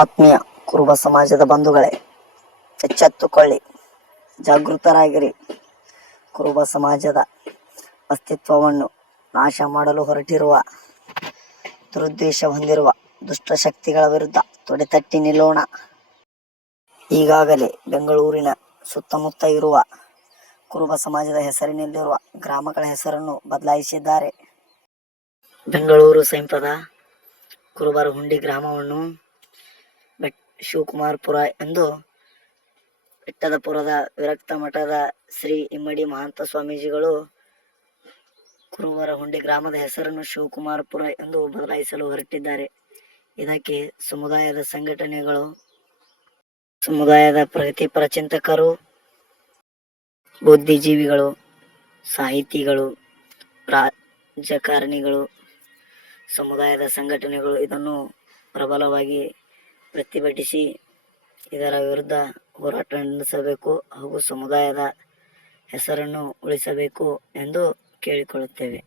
ಆತ್ಮೀಯ ಕುರುಬ ಸಮಾಜದ ಬಂಧುಗಳೇ, ಎಚ್ಚೆತ್ತುಕೊಳ್ಳಿ, ಜಾಗೃತರಾಗಿರಿ. ಕುರುಬ ಸಮಾಜದ ಅಸ್ತಿತ್ವವನ್ನು ನಾಶ ಮಾಡಲು ಹೊರಟಿರುವ, ದುರುದ್ದೇಶ ಹೊಂದಿರುವ ದುಷ್ಟಶಕ್ತಿಗಳ ವಿರುದ್ಧ ತೊಡೆತಟ್ಟಿ ನಿಲ್ಲೋಣ. ಈಗಾಗಲೇ ಬೆಂಗಳೂರಿನ ಸುತ್ತಮುತ್ತ ಇರುವ ಕುರುಬ ಸಮಾಜದ ಹೆಸರಿನಲ್ಲಿರುವ ಗ್ರಾಮಗಳ ಹೆಸರನ್ನು ಬದಲಾಯಿಸಿದ್ದಾರೆ. ಬೆಂಗಳೂರು ಸಮೀಪದ ಕುರುಬರ ಹುಂಡಿ ಗ್ರಾಮವನ್ನು ಶಿವಕುಮಾರಪುರ ಎಂದು ಬೆಟ್ಟದಪುರದ ವಿರಕ್ತ ಮಠದ ಶ್ರೀ ಇಮ್ಮಡಿ ಮಹಾಂತ ಸ್ವಾಮೀಜಿಗಳು ಕುರುವರ ಹುಂಡಿ ಗ್ರಾಮದ ಹೆಸರನ್ನು ಶಿವಕುಮಾರ್ಪುರ ಎಂದು ಬದಲಾಯಿಸಲು ಹೊರಟಿದ್ದಾರೆ. ಇದಕ್ಕೆ ಸಮುದಾಯದ ಸಂಘಟನೆಗಳು, ಸಮುದಾಯದ ಪ್ರಗತಿಪರ ಚಿಂತಕರು ಬುದ್ಧಿಜೀವಿಗಳು, ಸಾಹಿತಿಗಳು, ರಾಜಕಾರಣಿಗಳು, ಸಮುದಾಯದ ಸಂಘಟನೆಗಳು ಇದನ್ನು ಪ್ರಬಲವಾಗಿ ಪ್ರತಿಭಟಿಸಿ ಇದರ ವಿರುದ್ಧ ಹೋರಾಟ ನಡೆಸಬೇಕು ಹಾಗೂ ಸಮುದಾಯದ ಹೆಸರನ್ನು ಉಳಿಸಬೇಕು ಎಂದು ಕೇಳಿಕೊಳ್ಳುತ್ತೇವೆ.